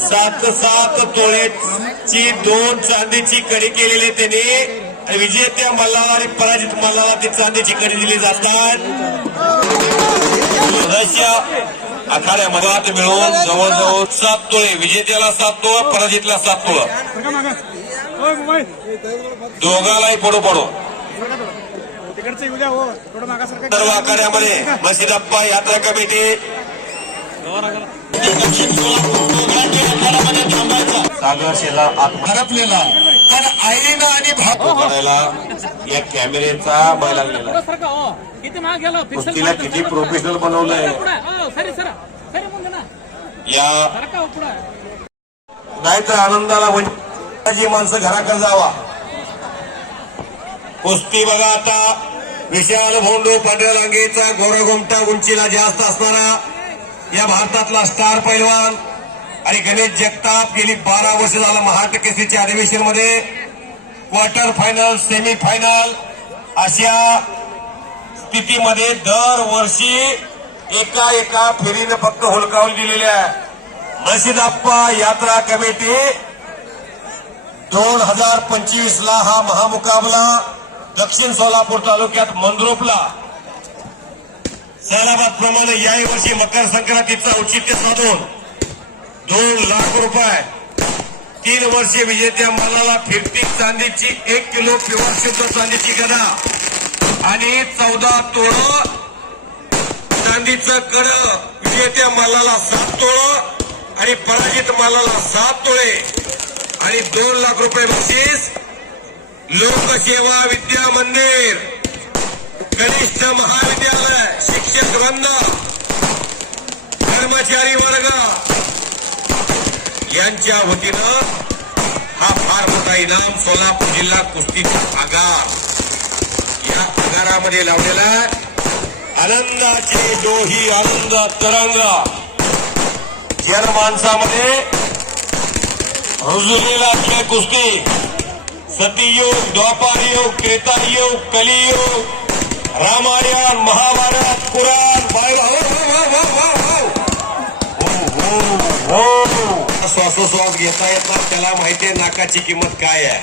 सात सात तोळ्याची दोन चांदीची कडी केलेली त्याने. त्यांनी विजेत्या मल्लाला आणि पराजित मल्लाला ती चांदीची कडी दिली जातात. सदस्य आखाड्यामध्ये हात मिळवून जवळजवळ सात तोळे विजेत्याला सात तोळ पराजितला सात तोळ. दोघालाही पडो पडो. तिकडचं सर्व आखाड्यामध्ये मशिदप्पा यात्रा कमिटी. सागर शेला हरपलेला पण आईनं आणि भाऊ करायला या कॅमेऱ्याचा बळ लागलेला कुस्तीला किती प्रोफेशनल बनवलंय. या नाहीतर आनंदाला वंचित माणसं घराकडे जावा. कुस्ती बघा आता. विशाल भोंडू पांढऱ्या लांगेचा गोरा गोमटा उंचीला जास्त असणारा या भारतातला स्टार पैलवान आणि गणेश जगताप गेली बारा वर्ष झालं महाराष्ट्र केसरीच्या अधिवेशनमध्ये. क्वार्टर फायनल सेमी फायनल अशा स्थितीमध्ये दरवर्षी एका एका फेरीनं फक्त हुलकावून दिलेल्या आहे. मशिदाप्पा यात्रा कमिटी दोन हजार पंचवीस ला हा महामुकाबला दक्षिण सोलापूर तालुक्यात मंद्रोपला. सालाबाद प्रमाणे याही वर्षी मकर संक्रांतीचं औचित्य साधून दोन लाख रुपये तीन वर्षे विजेत्या मालाला फिरती चांदीची एक किलो प्युअर शुद्ध चांदीची गदा आणि चौदा तोळ चांदीचं कड. विजेत्या मालाला सात तोळ आणि पराजित मालाला सात तोळे आणि दोन लाख रुपये बक्षीस. लोकसेवा विद्या मंदिर. कनिष्ठ महाविद्यालय शिक्षक वृंद कर्मचारी वर्ग यांच्या वतीनं हा फार मोठा इनाम सोलापूर जिल्हा कुस्तीचा आगार. या आगारामध्ये लावलेला आनंदाचे डोही आनंद तरंग. जर माणसामध्ये रुजलेला खेळ कुस्ती. सतीयोग द्वापारयोग त्रेतायोग कलियोग रामायण महाभारत कुराण. हो, हो, हो. श्वासोश्वास घेता येतात त्याला माहितीये नाकाची किंमत काय आहे.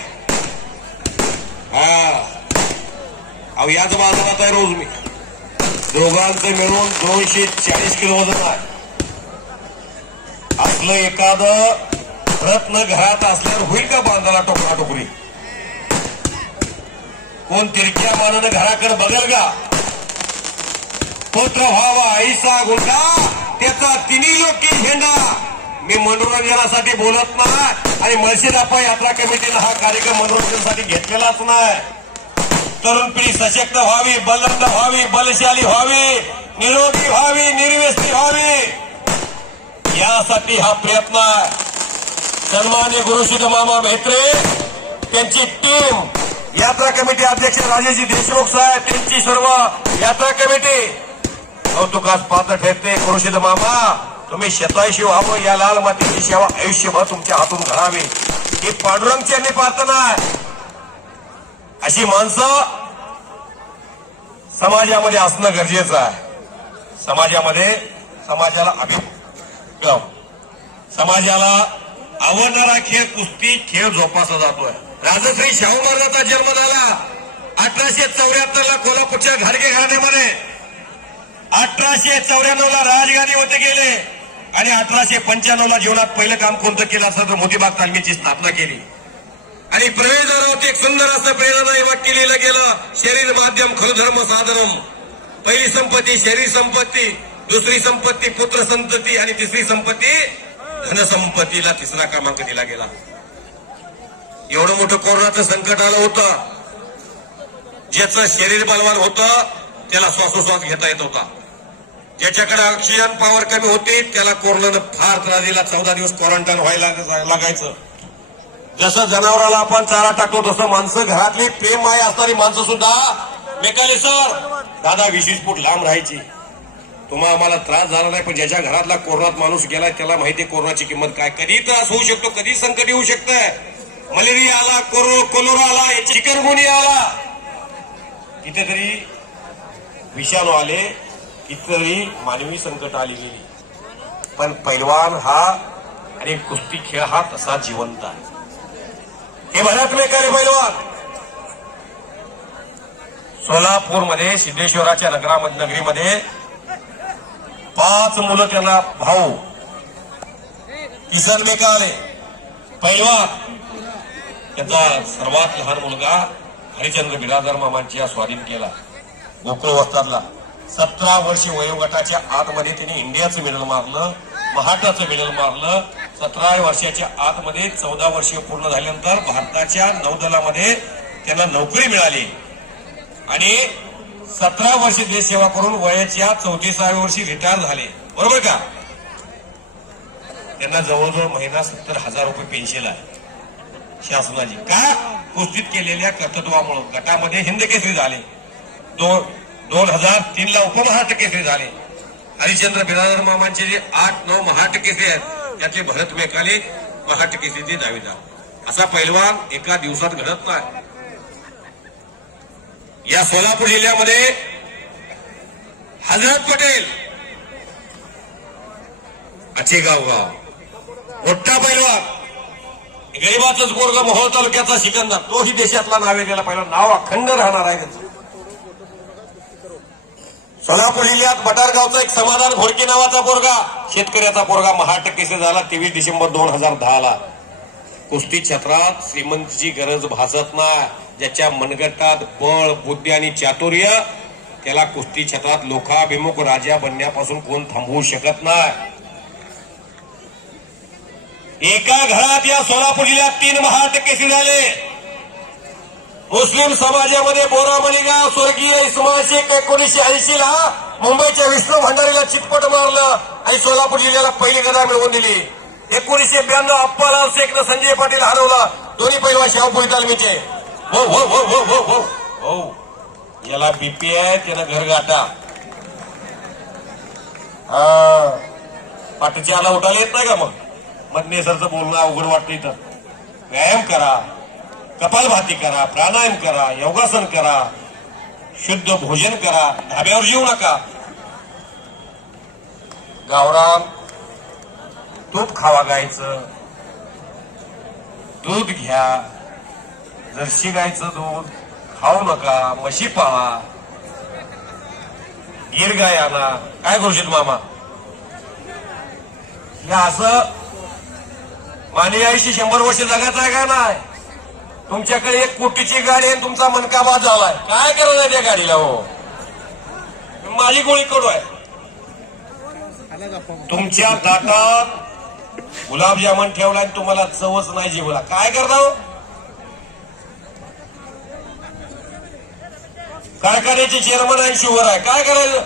हा. अहो याच बाजारात आहे रोज मी. दोघांचं मिळून दोनशे चाळीस किलो वजन आहे. असलं एखादं रत्न घरात असल्यावर होईल का बांधाला टोकरा टोकरी कोण तिरक्या मानानं घराकडे बघल का? पुत्र व्हावा ऐसा गुंडा त्याचा तिन्ही लोक झेंडा मी मनोरंजनासाठी बोलत नाही आणि मळशीदापा यात्रा कमिटीनं हा कार्यक्रम मनोरंजनासाठी घेतलेलाच नाही. तरुण पिढी सशक्त व्हावी बलंद व्हावी बलशाली व्हावी निरोगी व्हावी निर्व्यस्ती व्हावी. यासाठी हा प्रयत्न आहे. सन्मान्य गुरुशुद्ध मामा भेत्रे त्यांची टीम यात्रा कमिटी अध्यक्ष राजेजी देशमुख साहेब त्यांची सर्व यात्रा कमिटी. कौतुकास पात्र ठरते गुरुशिद मामा. तुम्ही शेताशी व्हावं या लाल मातीची सेवा आयुष्यभर तुमच्या हातून घडावी. ही पांडुरंगची आणि प्रार्थना अशी माणसं समाजामध्ये असणं गरजेचं आहे. समाजामध्ये समाजाला अभि समाजाला आवडणारा खेळ कुस्ती खेळ जोपासला जातोय. राजश्री शाहू महाराजांचा जन्म झाला. अठराशे चौऱ्याहत्तर ला कोल्हापूरच्या घाडगे घराण्यामध्ये. अठराशे चौऱ्याण्णव ला राजगादी होते गेले. आणि अठराशे पंच्याण्णव ला जीवनात पहिलं काम कोणतं केलं असं तर मोतीबाग तालमीची स्थापना केली. आणि प्रवेशात एक सुंदर असं प्रेरणादायी वाक्य लिहिलं गेलं. शरीर माध्यम खलधर्म साधनम. पहिली संपत्ती शरीर संपत्ती दुसरी संपत्ती पुत्र संतती आणि तिसरी संपत्ती धनसंपत्तीला तिसरा क्रमांक दिला गेला. एवढं मोठं कोरोनाचं संकट आलं होतं. ज्याचं शरीर बलवान होतं त्याला श्वासोश्वास घेता येत होता. ज्याच्याकडे ऑक्सिजन पॉवर कमी होती त्याला कोरोनानं फार त्रास दिला. चौदा दिवस क्वारंटाईन व्हायला लागायचं. जसं जनावराला आपण चारा टाकतो तसं माणसं घरातली प्रेम आहे असणारी माणसं सुद्धा मेकाले सर दादा विशेष फूट लांब राहायची. तुम्हाला आम्हाला त्रास झाला नाही पण ज्याच्या घरातला कोरोनात माणूस गेलाय त्याला माहिती कोरोनाची किंमत काय. कधी त्रास होऊ शकतो कधी संकट येऊ शकतंय. मलेरिया आला कोरो कोलोरा आला चिकनगुनिया आला. कितीतरी विषाणू आले कितीतरी मानवी संकट आली गेली. पण पैलवान हा आणि कुस्ती खेळ हा तसा जिवंत आहे. हे भरत मेकारे पैलवान? सोलापूरमध्ये सिद्धेश्वराच्या नगरामध्ये नगरीमध्ये पाच मुलं त्यांना भाऊ. किसन बेका आले पैलवान. त्याचा सर्वात लहान मुलगा हरिचंद्र बिरादर मामांची स्वाधीन केला. गोकुळ वस्तादला सतरा वर्ष वयोगटाच्या आतमध्ये त्यांनी इंडियाचं मेडल मारलं महाराष्ट्राचं मेडल मारलं. सतरा वर्षाच्या आतमध्ये चौदा वर्षीय पूर्ण झाल्यानंतर भारताच्या नौदलामध्ये त्यांना नोकरी मिळाली. आणि सतरा वर्ष देश सेवा करून वयाच्या चौतीसाव्या वर्षी रिटायर झाले. बरोबर का? त्यांना जवळजवळ महिना सत्तर हजार रुपये पेन्शन आहे. शासनाची का घोषित केलेल्या कर्तृत्वामुळे गटामध्ये हिंद केसरी झाले. दोन दोन हजार तीन ला उपमहाराष्ट्र केसरी झाले. हरिश्चंद्र बिरादर मामांचे जे आठ नऊ महाराष्ट्र केसरी आहेत त्याचे भरत मेकाले महाराष्ट्र केसरीचे दावेदार असा पैलवान एका दिवसात घडत नाही. या सोलापूर जिल्ह्यामध्ये हजरत पटेल अचे गाव गाव मोठा पैलवान गरीबाचाच पोरग मोहोळ तालुक्याचा सिकंदर तोही देशातला नावेलेला पहिला नाव अखंड राहणार आहे त्यांचं. सोलापूर जिल्ह्यात बटारगावचा एक समाधान घोडके नावाचा पोरगा शेतकऱ्याचा पोरगा महाराष्ट्र केसरी झाला तेवीस डिसेंबर दोन हजार दहा ला कुस्ती क्षेत्रात श्रीमंतीची गरज भासत नाही. ज्याच्या मनगटात बळ बुद्धी आणि चातुर्य त्याला कुस्ती क्षेत्रात लोकाभिमुख राजा बनण्यापासून कोण थांबवू शकत नाही. एका घरात या सोलापूर जिल्ह्यात तीन महा टक्के झाले मुस्लिम समाजामध्ये बोरा गाव स्वर्गीय इस्माईल शेख एकोणीसशे ऐंशी ला मुंबईच्या विष्णू भंडारीला चितपट मारलं आणि सोलापूर जिल्ह्याला पहिली गदा मिळवून दिली. एकोणीसशे ब्याण्णव अप्पालाल शेखनं संजय पाटील हरवला. दोन्ही पैलवान शाहपुरी तालमीचे. हो हो हो हो हो हो. हो. याला बीपी आहे त्यानं घर गाठा. हा. पाठीच्या उठायला येत नाही का मग? मधनेसरचं बोलणं अवघड वाटतं इथं. व्यायाम करा कपालभाती करा प्राणायाम करा योगासन करा शुद्ध भोजन करा धाब्यावर जेवू नका. गावरान तूप खावा गायचं दूध घ्या जर्शी गायचं दूध खाऊ नका म्हशी पाळा. गिर गाय आणा. काय करू मामा? हे असं मानवी आयुष्य शंभर वर्ष जगायचं आहे का नाही? तुमच्याकडे एक कोटीची गाडी आहे आणि तुमचा मनकाबाद झालाय. काय करायला त्या गाडीला हो? माझी गोळी करू आहे. तुमच्या ताटात गुलाबजामुन ठेवला आणि तुम्हाला चवच नाही जेवला. काय करता हो? कारखान्याचे चेअरमन आहे शुगर आहे. काय करायचं?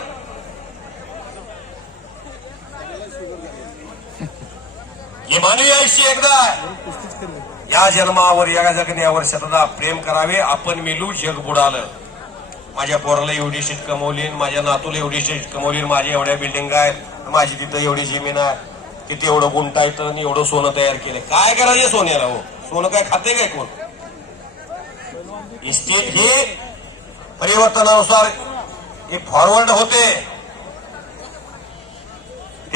हे मानवी आयुष्य एकदा. या जन्मावर या जगण्यावर सतदा प्रेम करावे आपण मिलू जग बुडालं. माझ्या पोराला एवढी शीट कमवली माझ्या नातूला एवढी शीट कमवली माझ्या एवढ्या बिल्डिंग आहेत माझी तिथं एवढी जमीन आहे किती एवढं गुंटा येतं आणि एवढं सोनं तयार केलं काय करायचं सोन्याला हो? सोनं काय खाते काय कोण? इस्टेट हे परिवर्तनानुसार हे फॉरवर्ड होते.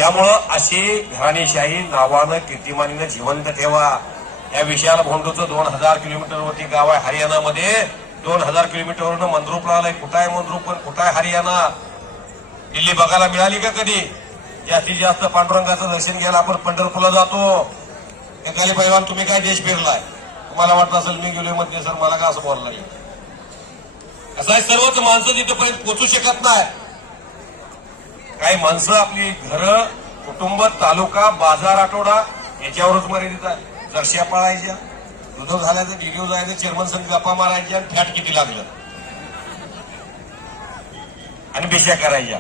त्यामुळं अशी घराणेशाही नावानं कीर्तिमानीनं जिवंत ठेवा. या विशाल भोंडूचं दोन हजार किलोमीटरवरती गाव आहे हरियाणामध्ये. दोन हजार किलोमीटरवरनं मंद्रूपला आलंय कुठं आहे मंद्रूप पण कुठं आहे हरियाणा? दिल्ली बघायला मिळाली का कधी? जास्तीत जास्त पांडुरंगाचं दर्शन घ्यायला आपण पंढरपूरला जातो. एकाली पैलवान तुम्ही काय देश फिरलाय? तुम्हाला वाटलं असेल मी गेलोयमध्ये सर मला का असं बोलला असं आहे? सर्वच माणसं तिथेपर्यंत पोचू शकत नाही. काही माणसं आपली घरं कुटुंब तालुका बाजार आठवडा याच्यावरच मर्यादित आहे. जर्श्या पाळायच्या दुधव झाल्याचं डिलिव्ह जायचं चेअरमन संघ गप्पा मारायच्या आणि फॅट किती लागलं? आणि बेशा करायच्या.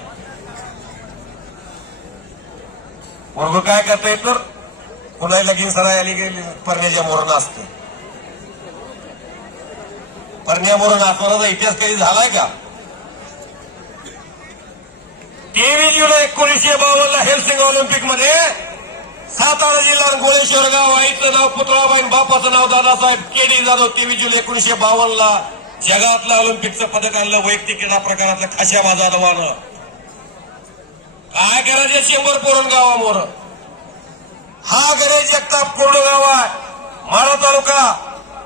वर्ग काय करता तर कुणाही लगीन सराय आली गेली परण्याच्या मोरण असतं परण्या मोरण नाचवण्याचा इतिहास कधी झालाय का? तेवीस जुलै एकोणीसशे बावन्नला हेल्सिंग ऑलिम्पिकमध्ये सातारा जिल्हा गोळेश्वर गाव आईचं नाव पुतळाबाई बापाचं नाव दादासाहेब केडी जाधव. तेवीस जुलै एकोणीसशे बावन्नला जगातलं ऑलिम्पिकचं पदक आणलं. वैयक्तिक क्रीडा प्रकारातलं खाशाबा जाधवानं काय करायचे शंभर पोरण गावामोर? हा गणेश जगताप पूर्ण गाव आहे. माळा तालुका.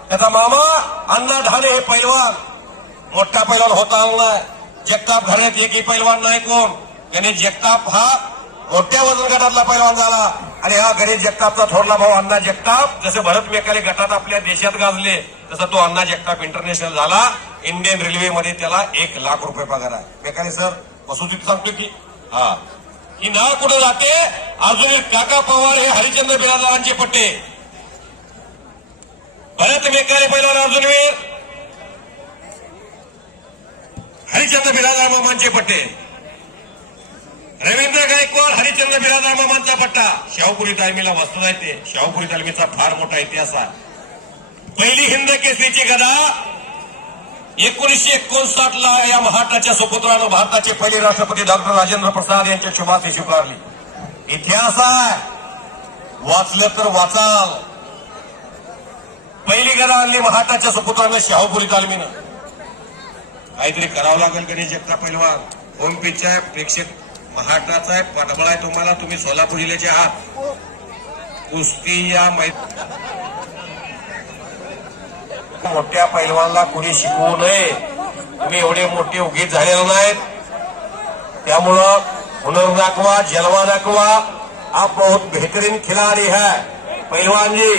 त्याचा मामा अण्णा ढाणे हे पैलवान. मोठा पैलवान होता आला जगताप घराण्यात एकही पैलवान नाही कोण? गणेश जगताप हा मोठ्या वजन गटातला पैलवान झाला. आणि हा गणेश जगतापचा थोरला भाऊ अण्णा जगताप जसे भरत मेकाले गटात आपल्या देशात गाजले तसं तो अण्णा जगताप इंटरनॅशनल झाला. इंडियन रेल्वेमध्ये त्याला एक लाख रुपये पगार आहे. मेकाले सर वसुस्थिती सांगतो की? हा. ही नाळ कुठं जाते? अजून काका पवार हे हरिचंद्र बिराजदारांचे पट्टे. भरत मेकाले पैलवान अर्जुनवीर हरिचंद्र बिराजदार मामांचे पट्टे. रवींद्र गायकवाड हरिचंद्र बिरादार मामांचा पट्टा. शाहूपुरी तालमीला वस्तू जायते शाहूपुरी तालमीचा फार मोठा इतिहास आहे. पहिली हिंद केसरीची गदा एकोणीसशे एकोणसाठ ला या महाराष्ट्राच्या सुपुत्रानं भारताचे पहिले राष्ट्रपती डॉक्टर राजेंद्र प्रसाद यांच्या शुभार्थी स्वीकारली. इतिहास आहे. वाचलं तर वाचाल. पहिली गदा आणली महाराष्ट्राच्या सुपुत्रानं शाहूपुरी तालमीनं. काहीतरी करावं लागेल गणेश जगता पहिलवान होम पिच प्रेक्षक महाराष्ट्राचा आहे पाठबळ आहे तुम्हाला तुम्ही सोलापूर जिल्ह्याचे आहात. कुस्ती या मैदान मोठ्या पैलवानला कोणी शिकवू नये. तुम्ही एवढे मोठे उगीत झालेले नाहीत. त्यामुळं हुनर दाखवा जलवा दाखवा. आप बहुत बेहतरीन खिलाडी है. पैलवान जी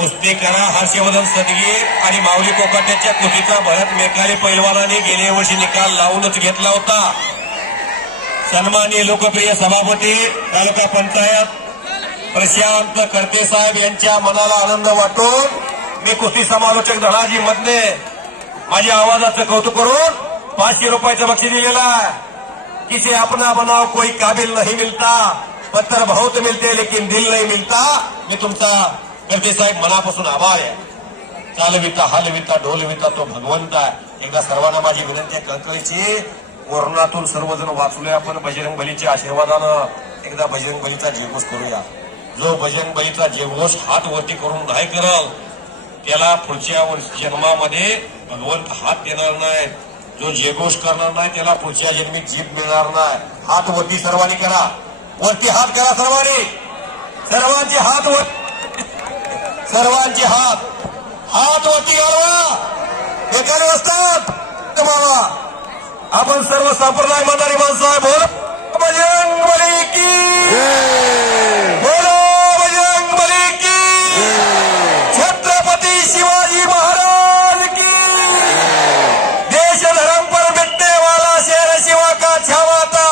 कुस्ती करा हर्षवर्धन सदगीर आणि माऊली कोकाट्याच्या कुस्तीचा भरत मेकाले पैलवानाने गेल्या वर्षी निकाल लावूनच घेतला होता. सन्माननीय लोकप्रिय सभापती तालुका पंचायत प्रशांत करते साहेब यांच्या मनाला आनंद वाटून मी कुस्ती समालोचक धनाजी मधने माझ्या आवाजाचं कौतुक करून पाचशे रुपयाचं बक्षीस दिलेला आहे. किसे अपना बनाव कोई काबिल नहीं मिलता पत्थर बहुत मिलते लेकिन दिल नहीं मिलता. मी तुमचा करते साहेब मनापासून आभार आहे. चालविता हालविता ढोलविता तो भगवंत आहे. एकदा सर्वांना माझी विनंती आहे कळकळीची कोरोनातून सर्वजण वाचूया आपण बजरंग बलीच्या आशीर्वादानं. एकदा बजरंग बलीचा जयघोष करूया. जो बजरंग बलीचा जयघोष हात वरती करून नाही करल त्याला पुढच्या वर्ष जन्मामध्ये भगवंत हात देणार नाही. जो जयघोष करणार नाही त्याला पुढच्या जन्मी जीभ मिळणार नाही. हात वरती सर्वांनी करा. वरती हात करा सर्वांनी. सर्वांचे हात वरती सर्वांचे हात. हात वरती घालवा. एकाने असतात बाबा आपण सर्व संप्रदाय मंदारी माणसं आहे. बोल बजरंग बली की. बोलो बजरंग बली की. छत्रपती शिवाजी महाराज की. देश धर्म पर मिटने वाला शेर शिवा का छावाता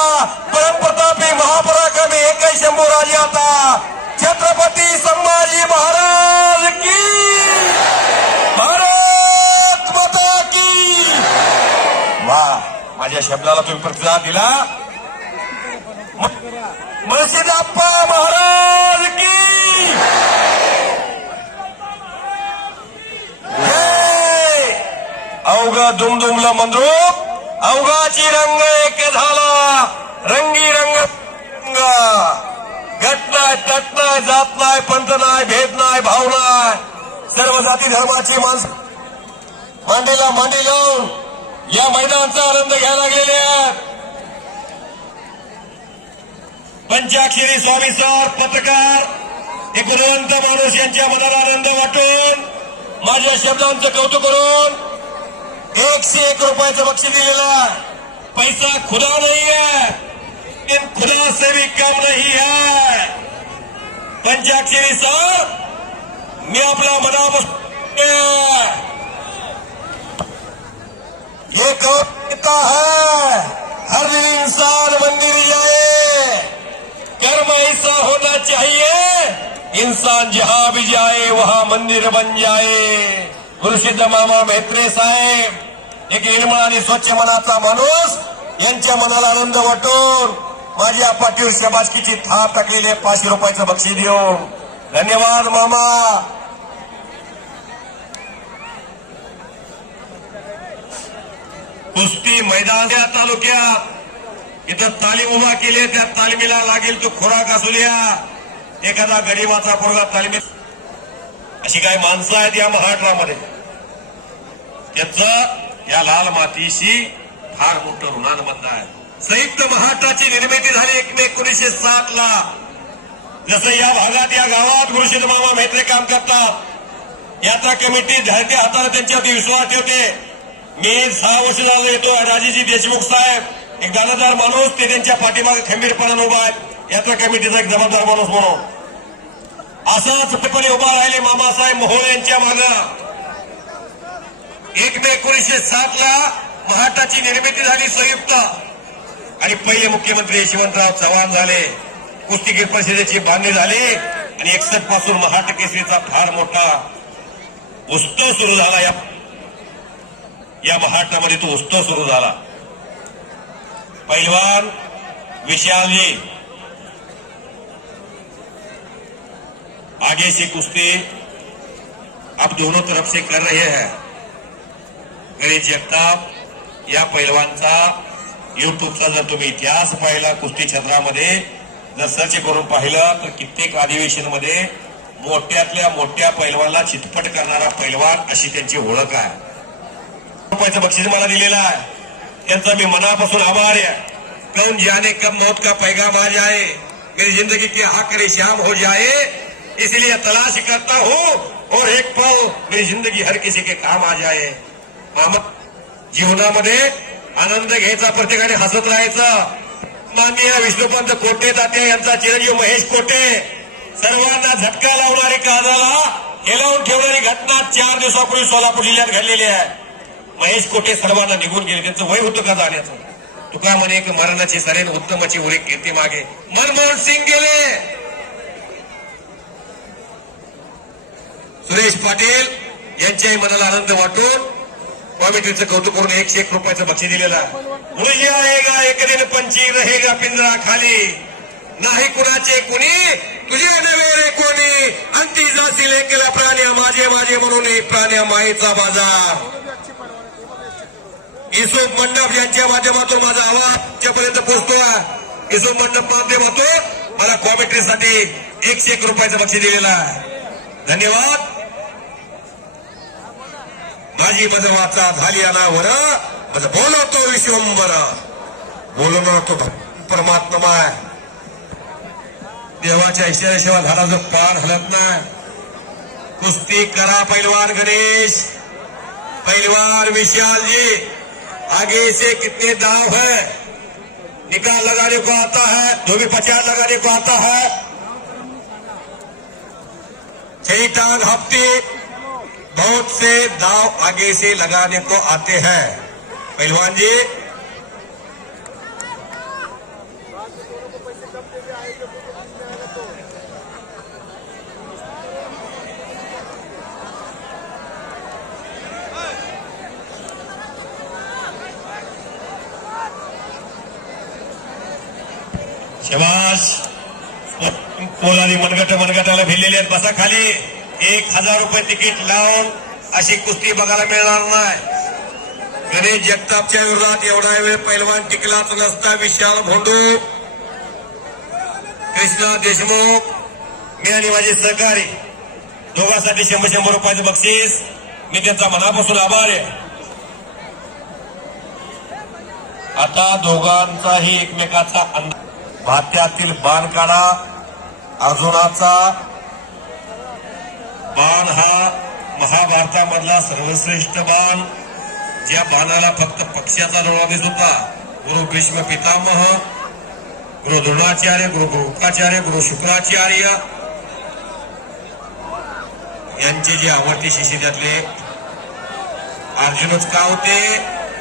परम प्रतापी महापराक्रमी एक शंभू राजी आता छत्रपती संभाजी महाराज की भारत माता की वा माझ्या शब्दाला तुम्ही प्रतिसाद दिला. मळशीदाप्पा महाराज की! अवघा दुमदुमला मंद्रूप अवघाची रंग एक झाला. रंगी रंग. गट नाही तट नाही जात नाही पंथ नाही भेद नाही भाव नाही. सर्व जाती धर्माची माणसं मांडीला मांडी लावून या मैदानाचा आनंद घ्यायला लागलेले आहेत. पंचाक्षरी स्वामी सर पत्रकार हे गुणवंत माणूस यांच्या मनाला आनंद वाटून माझ्या शब्दांचं कौतुक करून एकशे एक रुपयाचं बक्षीस दिलेलं आहे. पैसा खुदा नाही है खुदा से भी कम नहीं है पंचाक्षरी सर मी आपला मनापासून ये करता है। हर इंसान मंदिर जाए। कर्म ऐसा होना चाहिए। इंसान जहां भी जाए वहां मंदिर बन जाए। गुरुसिद्ध मामा मेत्रे साहेब एक निर्मळ आणि स्वच्छ मनातला माणूस यांच्या मनाला आनंद वाटून माझ्या पाठीवर शबाशकीची थाप टाकलेली पाचशे रुपयाचं बक्षीस देऊन. धन्यवाद मामा. कुस्ती मैदान या तालुक्यात. इथं तालीम उभा केली त्या तालमीला लागेल तो खुराक असू द्या. एखादा गरीबाचा पोरगा तालमीत अशी काही माणसं आहेत या महाराष्ट्रामध्ये. त्याच या लाल मातीशी फार मोठं ऋणानुबंध आहे. संयुक्त महाराष्ट्राची निर्मिती झाली एक मे एकोणीसशे सात ला जसं या भागात या गावात गुरुशिद मामा मैत्री काम करतात. यात्रा कमिटी धरते हाताने त्यांच्यावरती विश्वास ठेवते. मी सहा वर्ष झालं येतो राजेजी देशमुख साहेब. एक दानादार माणूस ते त्यांच्या पाठीमागे खंबीरपणाने उभा आहेत यात्रा कमिटीचा एक जबाबदार माणूस म्हणून. असाच टिप्पणी उभा राहिले मामासाहेब मोहोळ यांच्या मागं. एक मे एकोणीसशे सात ला महाराष्ट्राची निर्मिती झाली संयुक्त. आणि पहिले मुख्यमंत्री यशवंतराव चव्हाण झाले. कुस्तीगीर परिषदेची बांधणी झाली. आणि एकसठपासून महाराष्ट्र केसरीचा फार मोठा उत्सव सुरू झाला या या महाराष्ट्रामध्ये तो उत्सव सुरू झाला. पैलवान विशालजी आगे से कुश्ती आप दोनों तरफ से कर रहे हैं. गणेश जगताप या पैलवानचा युट्यूबचा जर तुम्ही इतिहास पाहिला कुस्ती क्षेत्रामध्ये जर सर्च करून पाहिलं तर कित्येक अधिवेशनमध्ये मोठ्यातल्या मोठ्या पैलवानला चितपट करणारा पैलवान अशी त्यांची ओळख आहे. रुपयाचं बक्षीस मला दिलेलं आहे. त्यांचा मी मनापासून आभार आहे. कौन जाने कब मौत का पैगाम आ जाए? मेरी जिंदगी के आखिरी श्याम हो जाए। इसलिए तलाश करता हूं और एक पल मेरी जिंदगी हर किसी के काम आ जाए। मामा जीवनामध्ये आनंद घ्यायचा प्रत्येकाने हसत राहायचं. माननीय विष्णुपंत कोटे तात्या यांचा चिरंजीव महेश कोटे सर्वांना झटका लावणारी काळजाला हेलावून ठेवणारी घटना चार दिवसापूर्वी सोलापूर जिल्ह्यात घडलेली आहे. महेश कोटे सर्वांना निघून गेले? त्यांचं वय होतं का जाण्याचं? तुका म्हणे एक मरणाची सरेन उत्तमाची उरी कीर्ती मागे. मनमोहन सिंग गेले! सुरेश पाटील यांच्याही मनाला आनंद वाटून कॉमिटीचं कौतुक करून एकशे एक रुपयाचं बक्षीस दिलेला. आहे मुळी एक दिन पंची रहेगा पिंजरा खाली. नाही कुणाचे कुणी? तुझे नवे रे कोणी. अंती जासी लेकेला प्राण्या माझे माझे म्हणून प्राण्या मायेचा बाजार. इसोप मंडप यांच्या माध्यमातून माझा आवाज त्यापर्यंत पोहोचतोय इसोप मंडप माध्यमातून मला कॉमेंट्रीसाठी एकशे एक रुपयाचं बक्षीस दिलेलं आहे. धन्यवाद. माझी वाचा झाली अनावर माझं बोलवतो विश्वंबर बोलवणार तो परमात्मा आहे देवाच्या इशाऱ्याशिवाय झाला जो पार हलत नाही. कुस्ती करा पैलवान गणेश. पैलवान विशालजी. आगे से कितने दाव है? निकाल लगाने को आता है जो भी पचास लगाने को आता है। छह टांग हफ्ते बहुत से दाव आगे से लगाने को आते हैं। पहलवान जी शबाश कोलानी मनगट मनगटाला भिडलेले आहेत. बसा खाली. एक हजार रुपये तिकीट लावून अशी कुस्ती बघायला मिळणार नाही. गणेश जगतापच्या विरोधात एवढा वेळ पैलवान टिकलाच नसता. विशाल भोंडू कृष्णा देशमुख मी आणि माझे सहकारी. दोघांसाठी शंभर शंभर रुपयाचं बक्षीस. मी त्यांचा मनापासून आभार आहे. आता दोघांचाही एकमेकाचा अंदाज भात्यातील बाण काढा अर्जुनाचा बाण हा महाभारतामधला सर्वश्रेष्ठ बाण. ज्या बाणाला फक्त पक्षाचा डोळा दिसत होता. गुरु भीष्म पितामह गुरु द्रोणाचार्य गुरु गोकाचार्य गुरु शुक्राचार्य यांचे जे आवडते शिष्य त्यातले अर्जुनच का होते?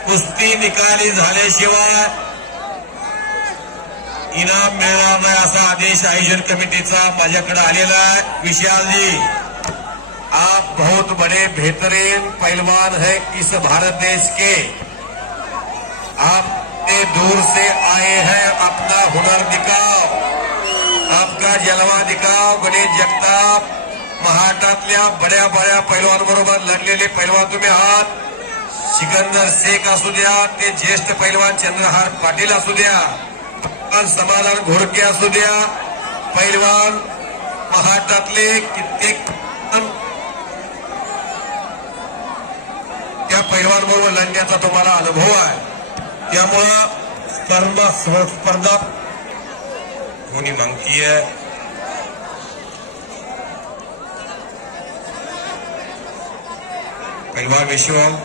कुस्ती निकाली झाल्याशिवाय इनाम मिळणार नाही असा आदेश आयोजन कमिटीचा माझ्याकडे आलेला है विशाल जी आप बहुत बड़े बेहतरीन पहलवान है इस भारत देश के। आप इतने दूर से आए हैं, अपना हुनर दिखाओ। आपका जलवा दिखाओ, गणेश जगताप। महाराष्ट्रातल्या बड्या बड्या पैलवान बरोबर लढलेले पैलवान तुम्ही आहात सिकंदर शेख असू द्या ज्येष्ठ पैलवान चंद्रहार पाटील असू समाधान घोडके असू द्या। पैलवान महाराष्ट्रातले कित्येक त्या पैलवान बरोबर लढण्याचा तुम्हाला अनुभव आहे. स्पर्धा स्पर्धा होनी मांगती है पहलवान, विश्वम,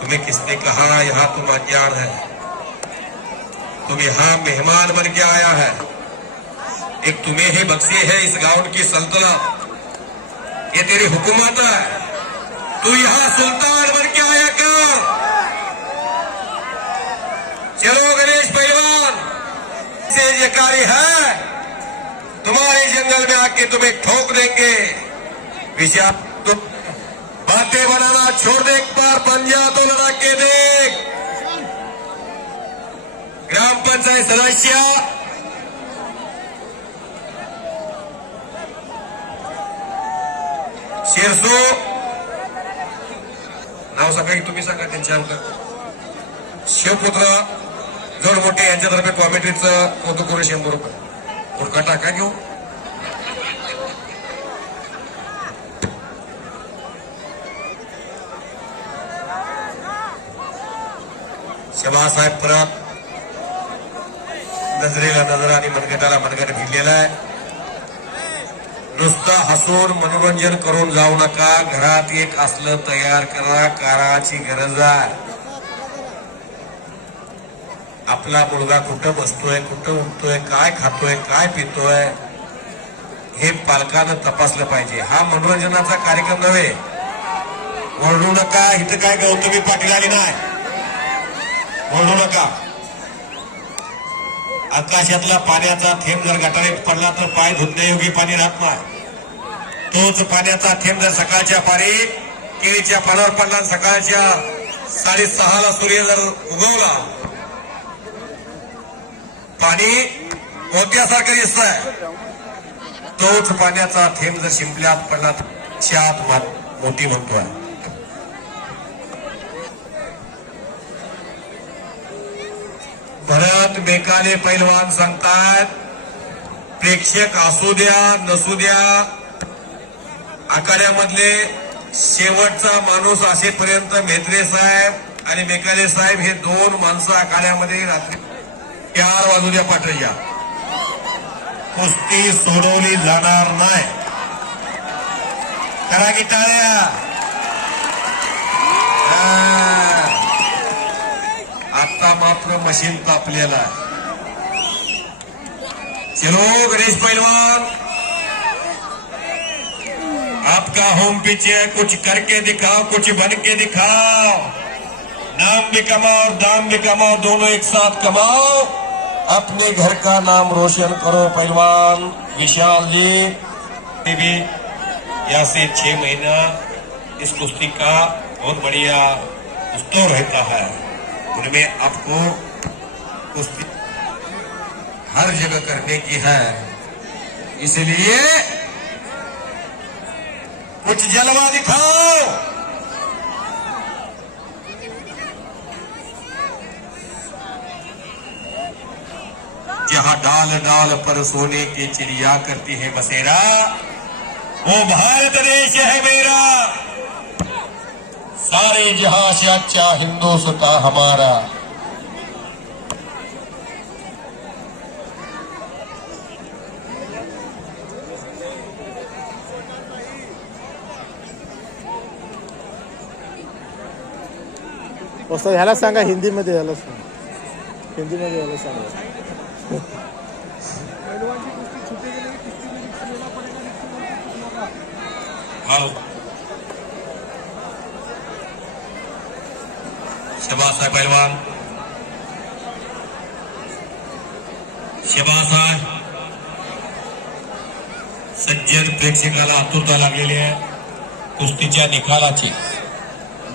तुम्हें किसने कहा यहाँ तुम अज्ञान है तुम यहाँ मेहमान बन के आया है। एक तुम्हें ही बख्शी है इस गाँव की सल्तनत। ये तेरी हुकूमत है। तू यहाँ सुल्तान बन के आया कर चलो गणेश पहलवान से ये कार्य है। तुम्हारे जंगल में आके तुम्हें ठोक देंगे। विषय तुम बातें बनाना छोड़ दे, एक बार पंजा तो लड़ा के देख। ग्रामपंचायत सदस्य। शिरसो। नाव सांगा की तुम्ही सांगा त्यांच्या अंक शिवपुत्र जड मोठे यांच्यातर्फे कॉमेंट्रीचं कौतुक करू शंभर रुपये. उडका टाका घेऊ? शबासाहेब परत नजरेला नजर आणि मनगटाला मनगट भिडलेला आहे. नुसतं हसून मनोरंजन करून जाऊ नका. घरात एक असलं तयार करा. काराची गरज आहे. आपला मुलगा कुठं बसतोय कुठं उठतोय काय खातोय काय पितोय हे पालकानं तपासलं पाहिजे. हा मनोरंजनाचा कार्यक्रम नव्हे. ओरडू नका. इथं काय गौतमी पाटील आली नाही. ओरडू नका. आकाशातला पाण्याचा थेंब जर गटारीत पडला तर पाय धुतण्यायोगी पाणी राहत नाही. तोच पाण्याचा थेंब जर सकाळच्या पारी केळीच्या पानावर पडला सकाळच्या साडेसहाला सूर्य जर उगवला पाणी मोत्यासारखं दिसत आहे तोच पाण्याचा थेंब जर शिंपल्यात पडला त्यात शात मोठी म्हणतोय. भरत बेकाले पैलवान सांगतात प्रेक्षक असू द्या नसू द्या आखाड्यामधले शेवटचा माणूस असेपर्यंत मेत्रे साहेब आणि मेकाले साहेब हे दोन माणसं आखाड्यामध्ये रात्री चार वाजू द्या पाठव्या कुस्ती सोडवली जाणार नाही. करा की टाळ्या हा. आता मात्र मशीन तापलेला चलो गणेश पहलवान आपका होम पिच है, कुछ करके दिखाओ, कुछ बन के दिखाओ. नाम भी कमाओ, दाम भी कमाओ, दोनों एक साथ कमाओ. अपने घर का नाम रोशन करो पहलवान विशाल जी भी यहाँ से छह महीना इस कुश्ती का बहुत बढ़िया रहता है। उनमें आपको कुश्ती हर जगह करने की है। इसलिए कुछ जलवा दिखाओ। जहाँ डाल डाल पर सोने की चिड़िया करती है बसेरा, वो भारत देश है मेरा। सारे जहां से अच्छा हिंदुस्तान हमारा। ह्याला सांगा हिंदीमध्ये ह्याला सांगा. हिंदीमध्ये ह्याला सांगा. आओ शबासा पहलवान सज्जन प्रेक्षकाला आतुरता लागलेली आहे. कुस्तीच्या निकालाची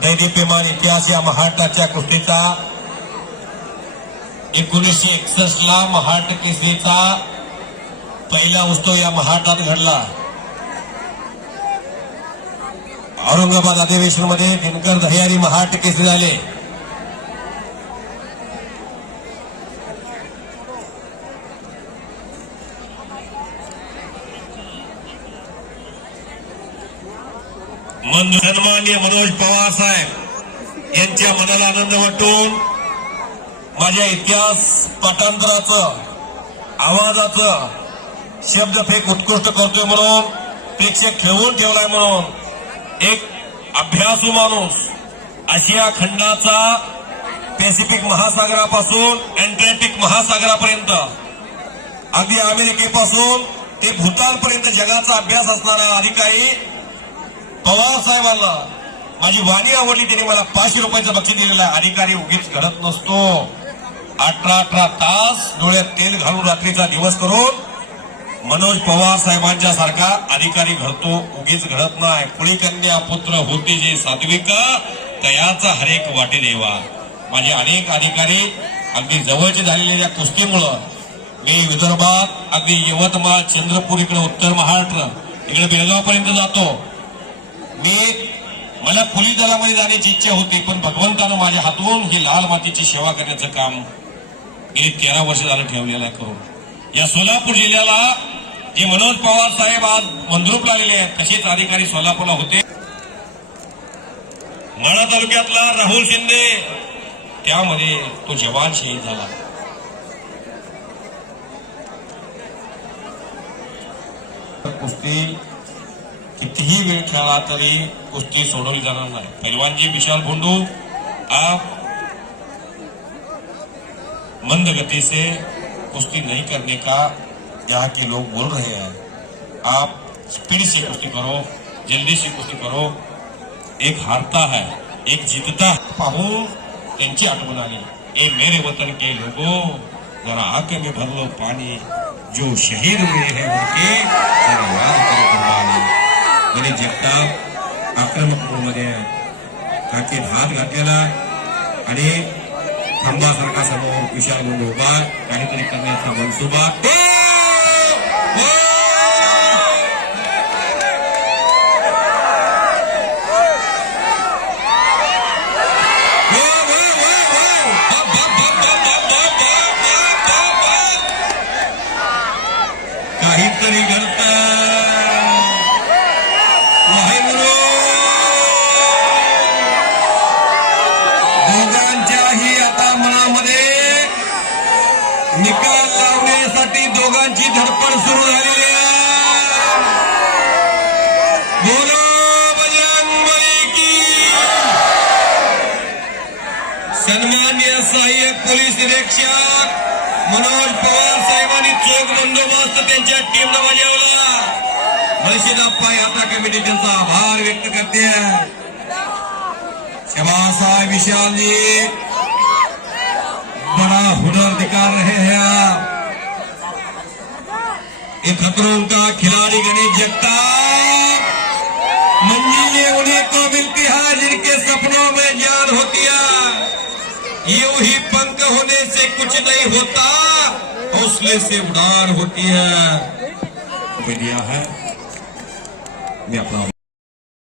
दैदिप्यमान इतिहास या महाराष्ट्राच्या कुस्तीचा एकोणीसशे एकसष्ट ला महाराष्ट्र केसरीचा पहिला उत्सव या महाराष्ट्रात घडला. औरंगाबाद अधिवेशनमध्ये दिनकर दह्यारी महाराष्ट्र केसरी झाले. मन- सन्माननीय मनोज पवार साहेब यांच्या मनाला आनंद वाटून माझ्या इतिहास पाठांतराचं आवाजाचं शब्दफेक उत्कृष्ट करतोय म्हणून प्रेक्षक खेळवून ठेवलाय म्हणून एक अभ्यासू माणूस आशिया खंडाचा पॅसिफिक महासागरापासून अँटलांटिक महासागरापर्यंत अगदी अमेरिकेपासून ते भूतानपर्यंत जगाचा अभ्यास असणारा अधिकारी पवार साहेबांना माझी वाणी आवडली त्यांनी मला पाचशे रुपयाचं बक्षीस दिलेलं आहे. अधिकारी उगीच घडत नसतो. अठरा अठरा तास डोळ्यात तेल घालून रात्रीचा दिवस करून मनोज पवार साहेबांच्या सारखा अधिकारी घडतो उगीच घडत नाही. कुळी कन्या पुत्र होते जे सात्विका? तयाचा हरेक वाटे देवा. माझे अनेक अधिकारी अगदी जवळचे झालेल्या या कुस्तीमुळं मी विदर्भात अगदी यवतमाळ चंद्रपूर इकडे उत्तर महाराष्ट्र इकडे बेळगाव पर्यंत जातो. मी मला पोलीस दलामध्ये जाण्याची इच्छा होती पण भगवंतानं माझ्या हातून ही लाल मातीची सेवा करण्याचं काम गेली तेरा वर्ष झालं ठेवलेलं आहे करून. या सोलापूर जिल्ह्याला जे मनोज पवार साहेब आज मंद्रुपला आलेले आहेत तसेच अधिकारी सोलापूरला होते. माळा तालुक्यातला राहुल शिंदे त्यामध्ये तो जवान शहीद झाला. कुस्ती कितीही वेळ खेळला तरी कुस्ती सोडवली जाणार नाही पैलवानजी विशाल भोंडू, आप मंद गति से कुश्ती नहीं करने का यहाँ के लोग बोल रहे हैं। आप स्पीड से कुश्ती करो, जल्दी से कुश्ती करो। एक हारता है, एक जीतता है। पाहून त्यांची आठवण आली ए, मेरे वतन के लोगों, जरा आँख में भर लो पानी। जो शहीद हुए हैं उनके, जरा करो। आणि जगताप आक्रमकमध्ये काठीत हात घातलेला आणि खांबासारखा समोर विशाल म्हणून उभा काहीतरी करण्याचा मनसुबा. निकाल लावण्यासाठी दोघांची धडपड सुरू झालेली आहे. बोलो सन्मान्य सहाय्यक पोलीस निरीक्षक मनोज पवार साहेबांनी चोख बंदोबस्त त्यांच्या टीमनं बजावला. मलशीदाप्पा यात्रा कमिटी त्यांचा आभार व्यक्त करते. शबासा विशालजी बड़ा हुनर दिखा रहे हैं आप। खतरों का खिलाड़ी गणेश जगताप। मंजिलें उन्हीं को मिलती है जिनके सपनों में जान होती है। यूँ ही पंख होने से कुछ नहीं होता, हौसले से उड़ान होती है। दिया है। मैं अपना